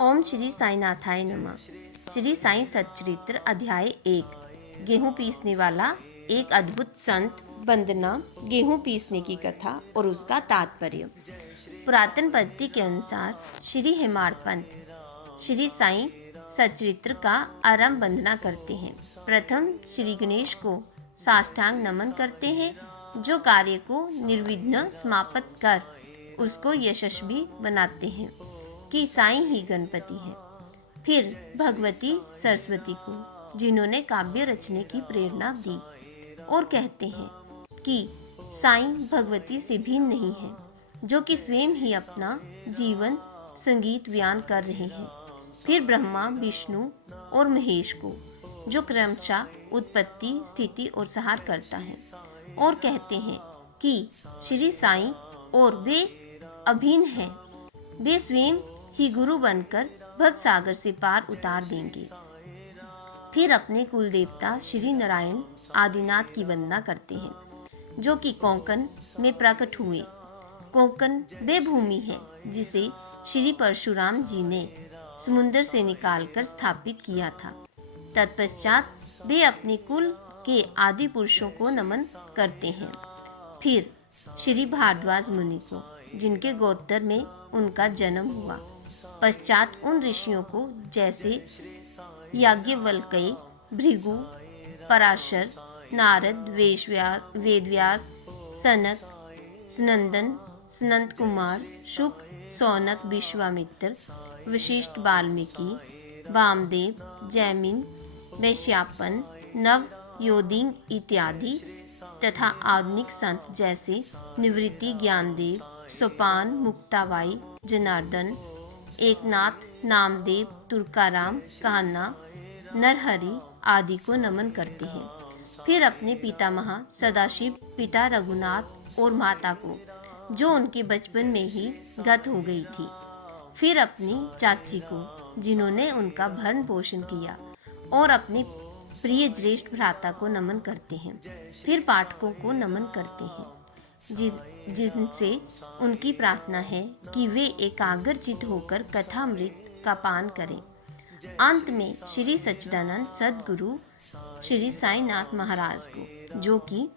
ओम श्री साईनाथाय नमः। श्री साईं सच्चरित्र अध्याय 1। गेहूं पीसने वाला एक अद्भुत संत। वंदना। गेहूं पीसने की कथा और उसका तात्पर्य। पुरातन पद्धति के अनुसार श्री हेमाड़ पंत श्री साईं सच्चरित्र का आरंभ वंदना करते हैं। प्रथम श्री गणेश को साष्टांग नमन करते हैं, जो कार्य को निर्विघ्न समाप्त कर उसको यशस्वी बनाते हैं कि साईं ही गणपति है। फिर भगवती सरस्वती को, जिन्होंने काव्य रचने की प्रेरणा दी, और कहते हैं कि साईं भगवती से भिन्न नहीं है, जो कि स्वयं ही अपना जीवन संगीत बयान कर रहे हैं। फिर ब्रह्मा, विष्णु और महेश को, जो क्रमशः उत्पत्ति, स्थिति और संहार करता है, और कहते हैं कि श्री साईं और वे अभिन्न हैं। वे स्वयं ही गुरु बनकर भव सागर से पार उतार देंगे। फिर अपने कुल देवता श्री नारायण आदिनाथ की वंदना करते हैं, जो कि कोंकण में प्रकट हुए। कोंकण वे भूमि है जिसे श्री परशुराम जी ने समुद्र से निकालकर स्थापित किया था। तत्पश्चात वे अपने कुल के आदि पुरुषों को नमन करते हैं। फिर श्री भारद्वाज मुनि को, जिनके गोत्र में उनका जन्म हुआ। पश्चात उन ऋषियों को, जैसे याज्ञवल्क्य, भृगु, पराशर, नारद, वेदव्यास, सनक, सनंदन, सनंत कुमार, शुक, सौनक, विश्वामित्र, वशिष्ठ, वाल्मीकि, वामदेव, जैमिन, वैश्यापन, नव, योदिंग इत्यादि तथा आधुनिक संत जैसे निवृत्ति, ज्ञानदेव, सोपान, मुक्ताबाई, जनार्दन, एकनाथ, नामदेव, तुर्काराम, कान्हा, नरहरि आदि को नमन करते हैं। फिर अपने पितामह सदाशिव, पिता रघुनाथ और माता को, जो उनके बचपन में ही गत हो गई थी। फिर अपनी चाची को, जिन्होंने उनका भरण पोषण किया, और अपने प्रिय ज्येष्ठ भ्राता को नमन करते हैं। फिर पाठकों को नमन करते हैं, जिनसे उनकी प्रार्थना है कि वे एकाग्रचित होकर कथामृत का पान करें। अंत में श्री सच्चिदानंद सद्गुरु श्री साईनाथ महाराज को, जो कि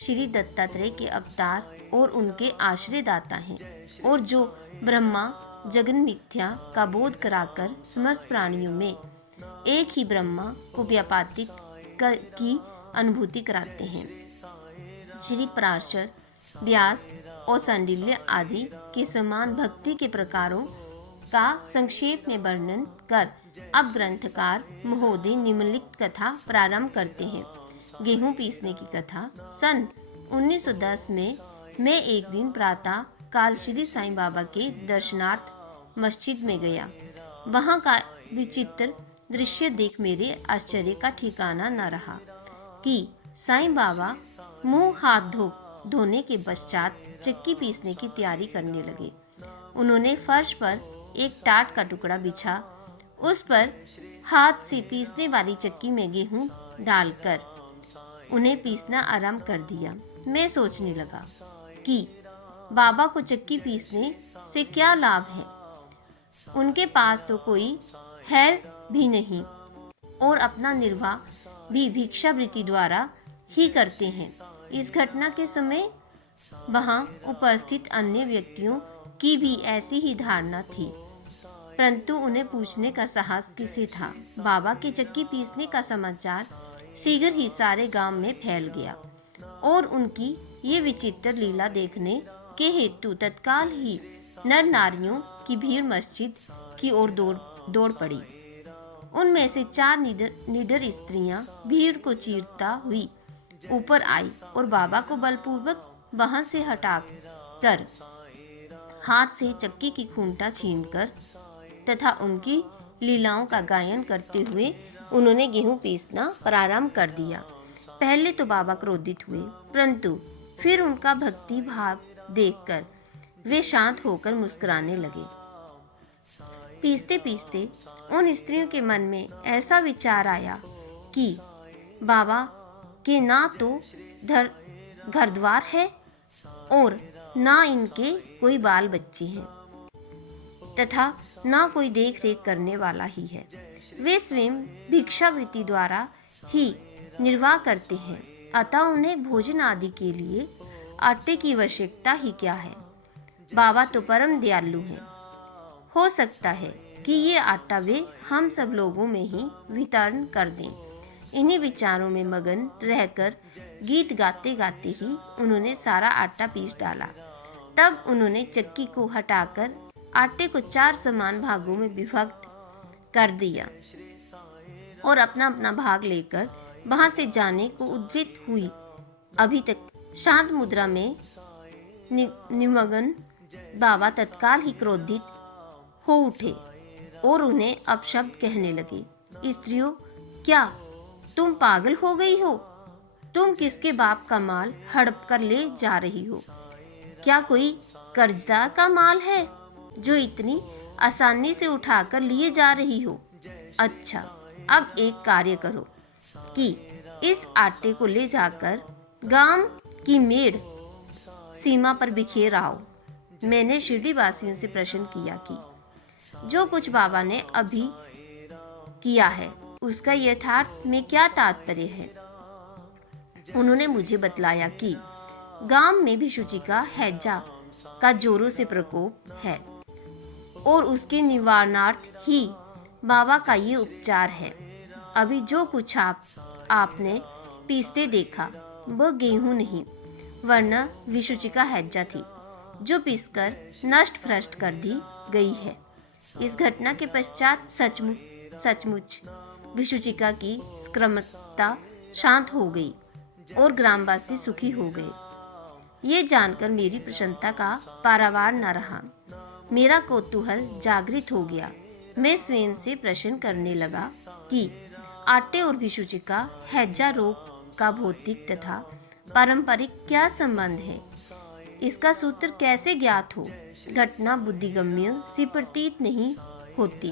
श्री दत्तात्रेय के अवतार और उनके आश्रयदाता हैं, और जो ब्रह्मा जगन मिथ्या का बोध कराकर समस्त प्राणियों में एक ही ब्रह्मा को व्यापातिक की अनुभूति कराते हैं। श्री पराशर, व्यास और सांडिल्य आदि के समान भक्ति के प्रकारों का संक्षेप में वर्णन कर अब ग्रंथकार महोदय निम्नलिखित कथा प्रारंभ करते हैं। गेहूं पीसने की कथा। सन 1910 में मैं एक दिन प्रातः काल श्री साईं बाबा के दर्शनार्थ मस्जिद में गया। वहां का विचित्र दृश्य देख मेरे आश्चर्य का ठिकाना न रहा कि साईं बाबा मुंह हाथ धोने के पश्चात चक्की पीसने की तैयारी करने लगे। उन्होंने फर्श पर एक टाट का टुकड़ा बिछा, उस पर हाथ से पीसने वाली चक्की में गेहूं डालकर उन्हें पीसना आरंभ कर दिया। मैं सोचने लगा कि बाबा को चक्की पीसने से क्या लाभ है। उनके पास तो कोई है भी नहीं, और अपना निर्वाह भी भिक्षावृत्ति द्वारा ही करते हैं। इस घटना के समय वहां उपस्थित अन्य व्यक्तियों की भी ऐसी ही धारणा थी, परंतु उन्हें पूछने का साहस किसे था। बाबा के चक्की पीसने का समाचार शीघ्र ही सारे गांव में फैल गया, और उनकी ये विचित्र लीला देखने के हेतु तत्काल ही नर नारियों की भीड़ मस्जिद की ओर दौड़ पड़ी। उनमें से 4 निडर स्त्रियां भीड़ को चीरता हुई ऊपर आई और बाबा को बलपूर्वक वहां से हटाकर हाथ से चक्की की खूंटा छीनकर तथा उनकी लीलाओं का गायन करते हुए उन्होंने गेहूं पीसना प्रारंभ कर दिया। पहले तो बाबा क्रोधित हुए, परंतु फिर उनका भक्ति भाव देखकर वे शांत होकर मुस्कुराने लगे। पीसते पीसते उन स्त्रियों के मन में ऐसा विचार आया कि बाबा के ना तो घर द्वार है और ना इनके कोई बाल बच्चे हैं। तथा ना कोई देख रेख करने वाला ही है। वे स्वयं भिक्षावृत्ति द्वारा ही निर्वाह करते हैं, अतः उन्हें भोजन आदि के लिए आटे की आवश्यकता ही क्या है। बाबा तो परम दयालु हैं। हो सकता है कि ये आटा वे हम सब लोगों में ही वितरण कर दें। इन्हीं विचारों में मगन रहकर गीत गाते गाते ही उन्होंने सारा आटा पीस डाला। तब उन्होंने चक्की को हटाकर आटे को 4 समान भागों में विभक्त कर दिया और अपना अपना भाग लेकर वहां से जाने को उद्यत हुई। अभी तक शांत मुद्रा में निमग्न बाबा तत्काल ही क्रोधित हो उठे और उन्हें अपशब्द कहने लगे। स्त्रियों, क्या तुम पागल हो गई हो? तुम किसके बाप का माल हड़प कर ले जा रही हो? क्या कोई कर्जदार का माल है जो इतनी आसानी से उठाकर लिए जा रही हो? अच्छा, अब एक कार्य करो कि इस आटे को ले जाकर गांव की मेड़ सीमा पर बिखेर आओ। मैंने शिरडी वासियों से प्रश्न किया कि जो कुछ बाबा ने अभी किया है उसका यथार्थ में क्या तात्पर्य है। उन्होंने मुझे बतलाया कि गांव में भिक्षुची का हैजा का जोरों से प्रकोप है और उसके निवारणार्थ ही बाबा का ये उपचार है। अभी जो कुछ आपने पीसते देखा वह गेहूं नहीं वरना भिक्षुची का हैजा थी, जो पीसकर नष्ट भ्रष्ट कर दी गई है। इस घटना के पश्चात सचमुच भिक्षुचिका की स्क्रमता शांत हो गई और ग्रामवासी सुखी हो गए। ये जानकर मेरी प्रसन्नता का पारावार न रहा। मेरा कौतूहल जागृत हो गया। मैं स्वयं से प्रश्न करने लगा कि आटे और भिक्षुचिका हैजा रोग का भौतिक तथा पारंपरिक क्या संबंध है? इसका सूत्र कैसे ज्ञात हो? घटना बुद्धिगम्य सी प्रतीत नहीं होती।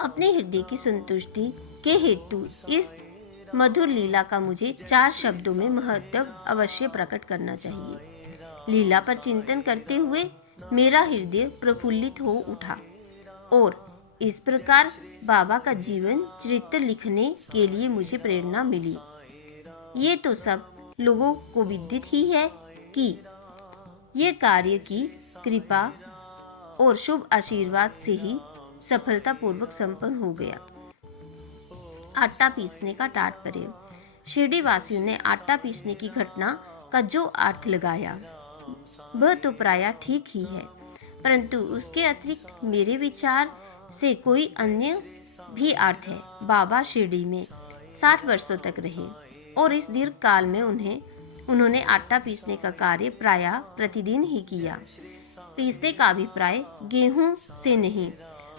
अपने हृदय की संतुष्टि के हेतु इस मधुर लीला का मुझे 4 शब्दों में महत्व अवश्य प्रकट करना चाहिए। लीला पर चिंतन करते हुए मेरा हृदय प्रफुल्लित हो उठा और इस प्रकार बाबा का जीवन चरित्र लिखने के लिए मुझे प्रेरणा मिली। ये तो सब लोगों को विदित ही है कि ये कार्य की कृपा और शुभ आशीर्वाद से ही सफलतापूर्वक संपन्न हो गया। आटा पीसने का तात्पर्य। शिरडी वासियों ने आटा पीसने की घटना का जो अर्थ लगाया वह तो प्रायः ठीक ही है, परंतु उसके अतिरिक्त मेरे विचार से कोई अन्य भी अर्थ है। बाबा शिरडी में 60 वर्षों तक रहे और इस दीर्घ काल में उन्होंने आटा पीसने का कार्य प्रायः प्रतिदिन ही किया। पीसने का अभिप्राय गेहूं से नहीं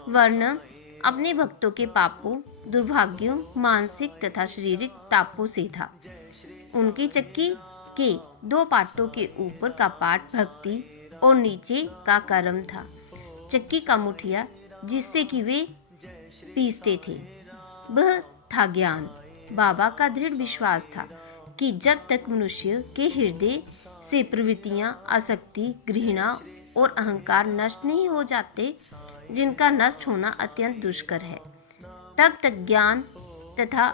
वरन अपने भक्तों के पापों, दुर्भाग्यों, मानसिक तथा शारीरिक तापों से था। उनकी चक्की के 2 पाटों के ऊपर का पाट भक्ति और नीचे का कर्म था। चक्की का मुठिया जिससे कि वे पीसते थे वह था ज्ञान। बाबा का दृढ़ विश्वास था कि जब तक मनुष्य के हृदय से प्रवृत्तियां, आसक्ति, घृणा और अहंकार नष्ट नहीं हो जाते, जिनका नष्ट होना अत्यंत दुष्कर है, तब तक ज्ञान तथा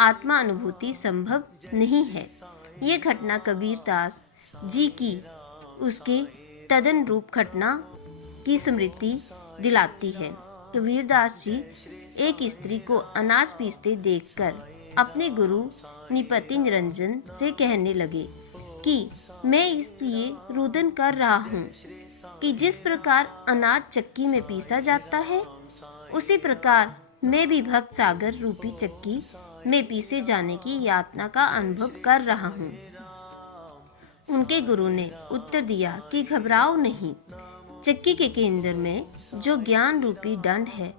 आत्मा अनुभूति संभव नहीं है। ये घटना कबीर दास जी की उसके तदन रूप घटना की स्मृति दिलाती है। कबीर दास जी एक स्त्री को अनाज पीसते देखकर अपने गुरु निपति निरंजन से कहने लगे कि मैं इसलिए रुदन कर रहा हूँ कि जिस प्रकार अनाज चक्की में पीसा जाता है उसी प्रकार मैं भी भक्त सागर रूपी चक्की में पीसे जाने की यातना का अनुभव कर रहा हूँ। उनके गुरु ने उत्तर दिया कि घबराओ नहीं, चक्की के केंद्र में जो ज्ञान रूपी दंड है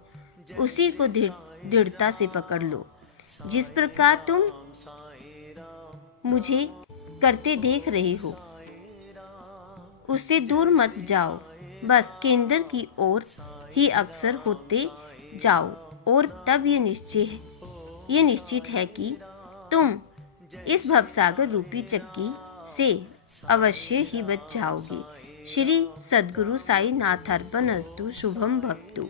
उसी को दृढ़ता से पकड़ लो। जिस प्रकार तुम मुझे करते देख रहे हो उससे दूर मत जाओ, बस केंद्र की ओर ही अग्रसर होते जाओ और तब ये निश्चित है कि तुम इस भवसागर रूपी चक्की से अवश्य ही बच जाओगे। श्री सद्गुरु साई नाथार्पणस्तु शुभम भवतु।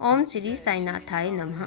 ओम श्री साईनाथाय नमः।